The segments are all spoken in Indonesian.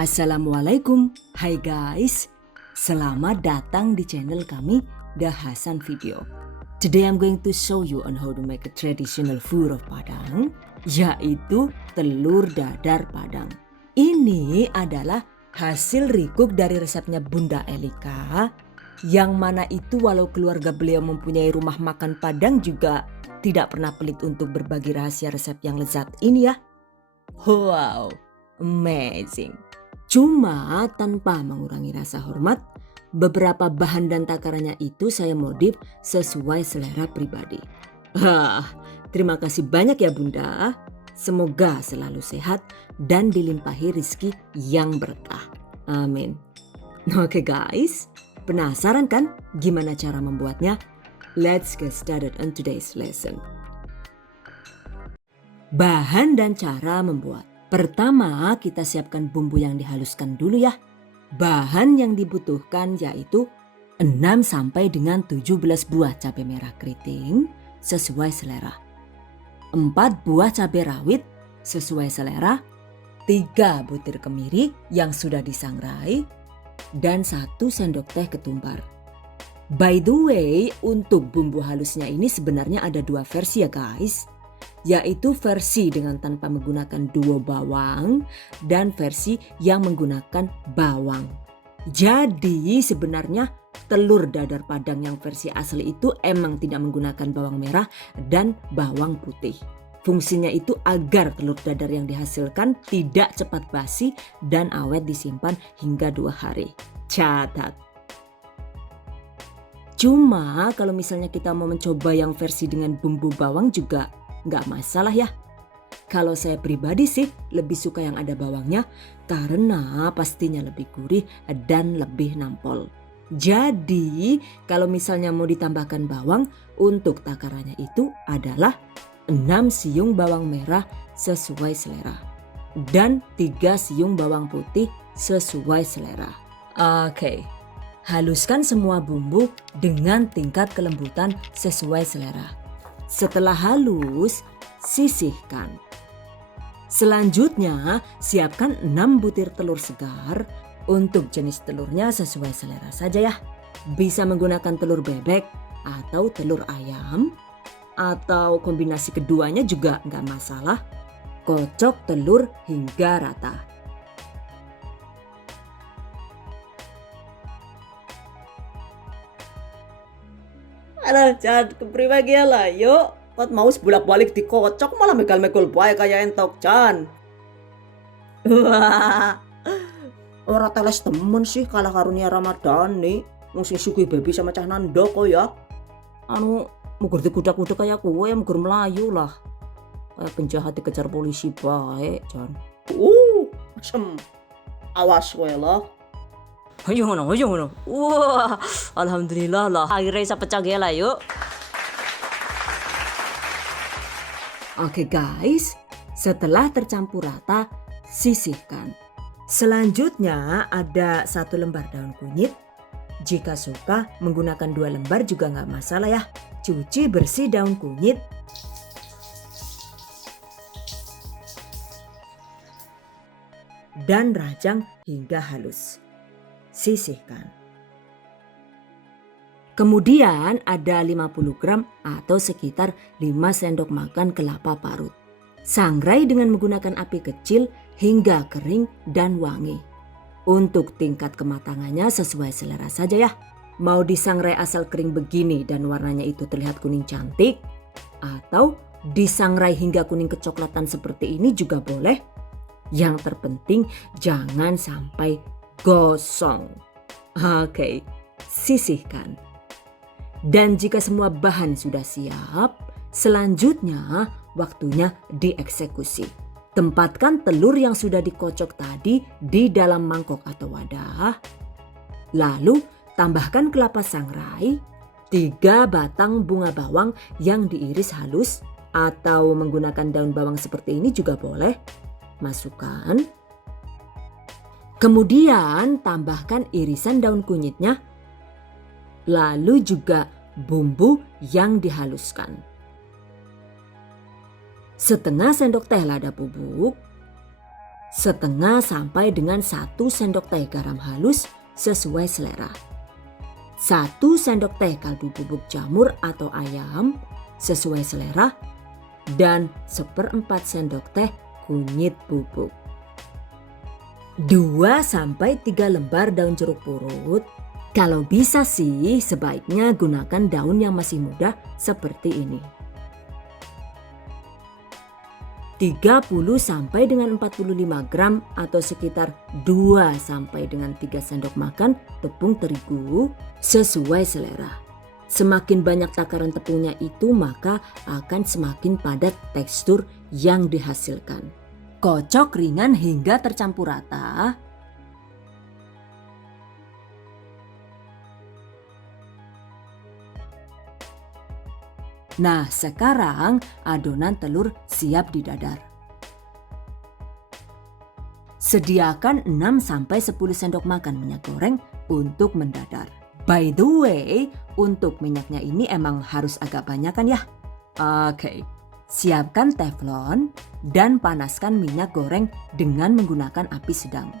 Assalamualaikum, hai guys. Selamat datang di channel kami, The Hasan Video. Today I'm going to show you on how to make a traditional food of Padang, yaitu telur dadar Padang. Ini adalah hasil recook dari resepnya Bunda Elika, yang mana itu walau keluarga beliau mempunyai rumah makan Padang juga tidak pernah pelit untuk berbagi rahasia resep yang lezat ini ya. Wow, amazing. Cuma tanpa mengurangi rasa hormat, beberapa bahan dan takarannya itu saya modif sesuai selera pribadi. Terima kasih banyak ya Bunda. Semoga selalu sehat dan dilimpahi rizki yang berkah. Amin. Oke guys, penasaran kan gimana cara membuatnya? Let's get started on today's lesson. Bahan dan cara membuat. Pertama, kita siapkan bumbu yang dihaluskan dulu ya. Bahan yang dibutuhkan yaitu 6 sampai dengan 17 buah cabai merah keriting sesuai selera. 4 buah cabai rawit sesuai selera. 3 butir kemiri yang sudah disangrai. Dan 1 sendok teh ketumbar. By the way, untuk bumbu halusnya ini sebenarnya ada 2 versi ya guys. Yaitu versi dengan tanpa menggunakan duo bawang dan versi yang menggunakan bawang. Jadi sebenarnya telur dadar Padang yang versi asli itu emang tidak menggunakan bawang merah dan bawang putih. Fungsinya itu agar telur dadar yang dihasilkan tidak cepat basi dan awet disimpan hingga 2 hari. Catat. Cuma kalau misalnya kita mau mencoba yang versi dengan bumbu bawang juga nggak masalah ya. Kalau saya pribadi sih lebih suka yang ada bawangnya karena pastinya lebih gurih dan lebih nampol. Jadi kalau misalnya mau ditambahkan bawang, untuk takarannya itu adalah 6 siung bawang merah sesuai selera dan 3 siung bawang putih sesuai selera. Oke. Haluskan semua bumbu dengan tingkat kelembutan sesuai selera. Setelah halus, sisihkan. Selanjutnya, siapkan 6 butir telur segar. Untuk jenis telurnya sesuai selera saja ya. Bisa menggunakan telur bebek atau telur ayam. Atau kombinasi keduanya juga nggak masalah. Kocok telur hingga rata. Alah, jangan kepribadi lah, yuk. Kot mau bolak-balik dikocok malah megal-megol bae kayak entok, Jan. Wah. Ora teles temen sih kalah karunia Ramadan nih. Wong sing sugih baby sama cah nandoko ya. Anu, mugur dikudak-kudak kayak kowe yang mugur melayu lah. Kayak penjahat dikejar polisi bae, Jan. Macam awas kowe lah. Ayo ngono. Wah, alhamdulillah lah. Akhirnya bisa pecah gela yuk. Oke guys, setelah tercampur rata, sisihkan. Selanjutnya ada 1 lembar daun kunyit. Jika suka menggunakan 2 lembar juga nggak masalah ya. Cuci bersih daun kunyit. Dan rajang hingga halus. Sisihkan. Kemudian ada 50 gram atau sekitar 5 sendok makan kelapa parut. Sangrai dengan menggunakan api kecil hingga kering dan wangi. Untuk tingkat kematangannya sesuai selera saja ya. Mau disangrai asal kering begini dan warnanya itu terlihat kuning cantik. Atau disangrai hingga kuning kecoklatan seperti ini juga boleh. Yang terpenting jangan sampai gosong. Oke, sisihkan. Dan jika semua bahan sudah siap, selanjutnya waktunya dieksekusi. Tempatkan telur yang sudah dikocok tadi di dalam mangkok atau wadah. Lalu tambahkan kelapa sangrai, 3 batang bunga bawang yang diiris halus atau menggunakan daun bawang seperti ini juga boleh. Masukkan. Kemudian tambahkan irisan daun kunyitnya, lalu juga bumbu yang dihaluskan. Setengah sendok teh lada bubuk, setengah sampai dengan 1 sendok teh garam halus sesuai selera. 1 sendok teh kaldu bubuk jamur atau ayam sesuai selera, dan 1/4 sendok teh kunyit bubuk. 2 sampai 3 lembar daun jeruk purut. Kalau bisa sih sebaiknya gunakan daun yang masih muda seperti ini. 30 sampai dengan 45 gram atau sekitar 2 sampai dengan 3 sendok makan tepung terigu sesuai selera. Semakin banyak takaran tepungnya itu maka akan semakin padat tekstur yang dihasilkan. Kocok ringan hingga tercampur rata. Nah, sekarang adonan telur siap didadar. Sediakan 6 sampai 10 sendok makan minyak goreng untuk mendadar. By the way, untuk minyaknya ini emang harus agak banyak kan ya? Oke. Siapkan teflon dan panaskan minyak goreng dengan menggunakan api sedang.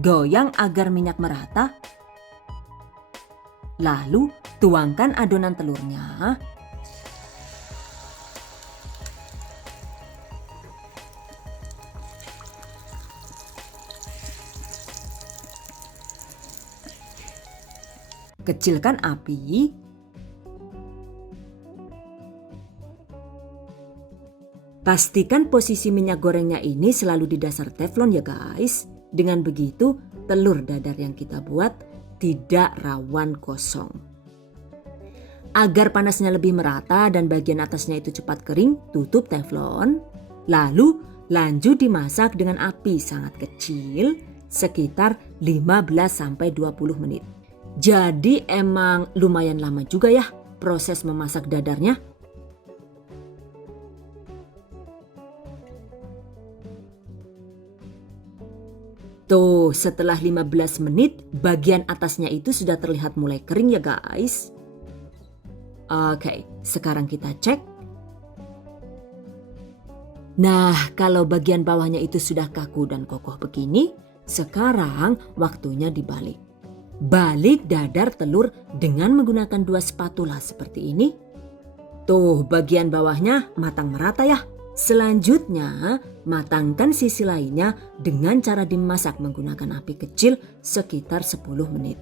Goyang agar minyak merata. Lalu tuangkan adonan telurnya. Kecilkan api. Pastikan posisi minyak gorengnya ini selalu di dasar teflon ya guys. Dengan begitu telur dadar yang kita buat tidak rawan gosong. Agar panasnya lebih merata dan bagian atasnya itu cepat kering, tutup teflon. Lalu lanjut dimasak dengan api sangat kecil sekitar 15 sampai 20 menit. Jadi emang lumayan lama juga ya proses memasak dadarnya. Tuh, setelah 15 menit bagian atasnya itu sudah terlihat mulai kering ya guys. Oke, sekarang kita cek. Nah, kalau bagian bawahnya itu sudah kaku dan kokoh begini, sekarang waktunya dibalik. Balik dadar telur dengan menggunakan 2 spatula seperti ini. Tuh, bagian bawahnya matang merata ya. Selanjutnya, matangkan sisi lainnya dengan cara dimasak menggunakan api kecil sekitar 10 menit.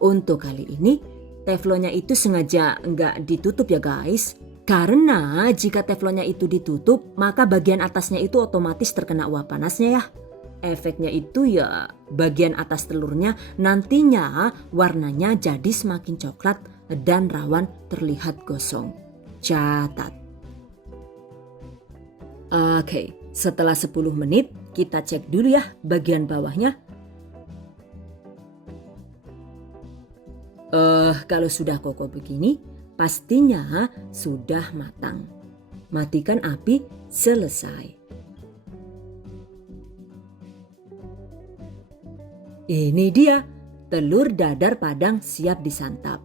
Untuk kali ini, teflonnya itu sengaja nggak ditutup ya guys. Karena jika teflonnya itu ditutup, maka bagian atasnya itu otomatis terkena uap panasnya ya. Efeknya itu ya bagian atas telurnya nantinya warnanya jadi semakin coklat dan rawan terlihat gosong. Catat. Oke, setelah 10 menit kita cek dulu ya bagian bawahnya. Kalau sudah kokoh begini, pastinya sudah matang. Matikan api, selesai. Ini dia, telur dadar Padang siap disantap.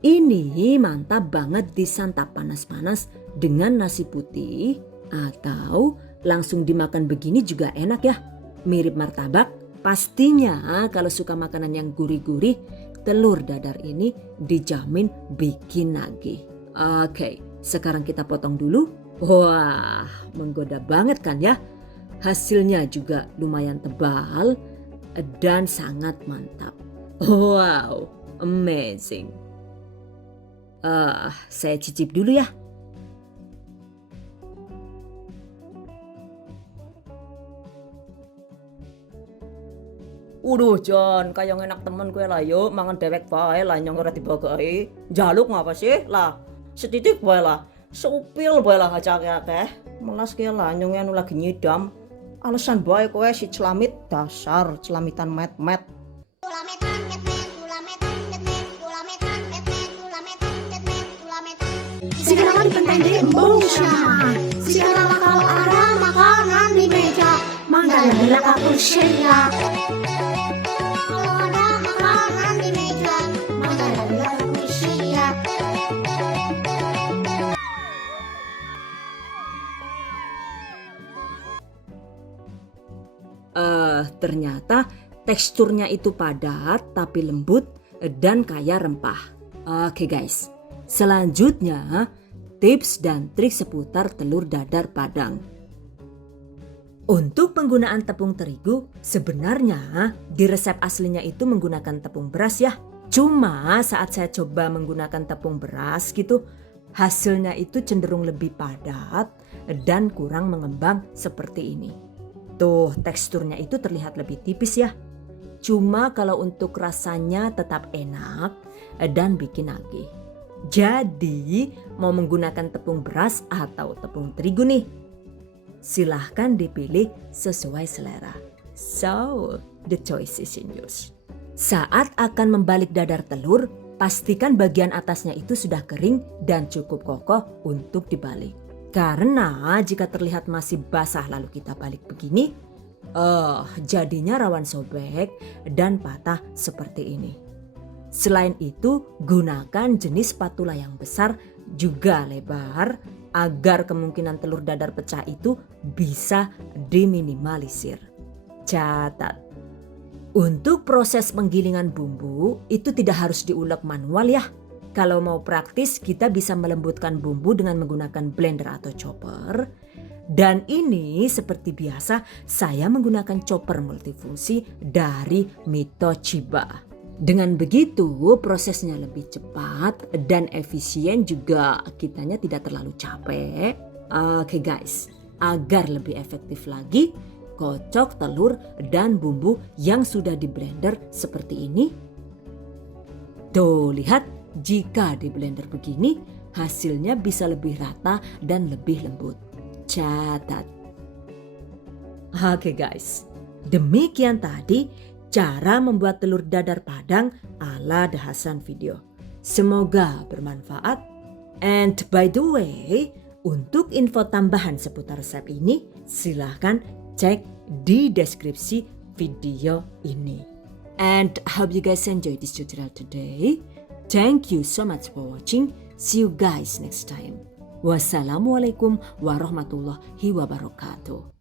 Ini mantap banget disantap panas-panas dengan nasi putih. Atau langsung dimakan begini juga enak ya. Mirip martabak. Pastinya kalau suka makanan yang gurih-gurih, telur dadar ini dijamin bikin nagih. Oke, sekarang kita potong dulu. Wah, menggoda banget kan ya. Hasilnya juga lumayan tebal dan sangat mantap. Wow, amazing. Saya cicip dulu ya. Uduh John, kayak enak temen gue lah yuk, mangan dewek bae lah nyong ora dibagai. Jaluk ngapa sih? Lah, setitik bae lah. Supil bae lah ngajak akeh. Melas ki lah nyong anu lagi nyidam. Alasan bae kowe si celamit dasar celamitan met-met. Segeralah dipenteng di embungnya. Segeralah kalau ada makanan di meja, mangga bila kapur syria. Kalau ada makanan di meja, mangga bila kapur syria. Ternyata teksturnya itu padat tapi lembut dan kaya rempah. Oke guys, selanjutnya tips dan trik seputar telur dadar Padang. Untuk penggunaan tepung terigu, sebenarnya di resep aslinya itu menggunakan tepung beras ya. Cuma saat saya coba menggunakan tepung beras gitu, hasilnya itu cenderung lebih padat dan kurang mengembang seperti ini. Tuh, teksturnya itu terlihat lebih tipis ya. Cuma kalau untuk rasanya tetap enak dan bikin nagih. Jadi, mau menggunakan tepung beras atau tepung terigu nih? Silahkan dipilih sesuai selera. So, the choice is in yours. Saat akan membalik dadar telur, pastikan bagian atasnya itu sudah kering dan cukup kokoh untuk dibalik. Karena jika terlihat masih basah lalu kita balik begini, jadinya rawan sobek dan patah seperti ini. Selain itu, gunakan jenis spatula yang besar juga lebar agar kemungkinan telur dadar pecah itu bisa diminimalisir. Catat, untuk proses penggilingan bumbu itu tidak harus diulek manual ya. Kalau mau praktis, kita bisa melembutkan bumbu dengan menggunakan blender atau chopper. Dan ini seperti biasa saya menggunakan chopper multifungsi dari Mitochiba. Dengan begitu prosesnya lebih cepat dan efisien juga, kitanya tidak terlalu capek. Oke guys, agar lebih efektif lagi, kocok telur dan bumbu yang sudah di blender seperti ini. Tuh lihat, jika di blender begini hasilnya bisa lebih rata dan lebih lembut. Catat. Oke guys, demikian tadi cara membuat telur dadar Padang ala The Hasan Video. Semoga bermanfaat. And by the way, untuk info tambahan seputar resep ini, silahkan cek di deskripsi video ini. And I hope you guys enjoyed this tutorial today. Thank you so much for watching. See you guys next time. Wassalamualaikum warahmatullahi wabarakatuh.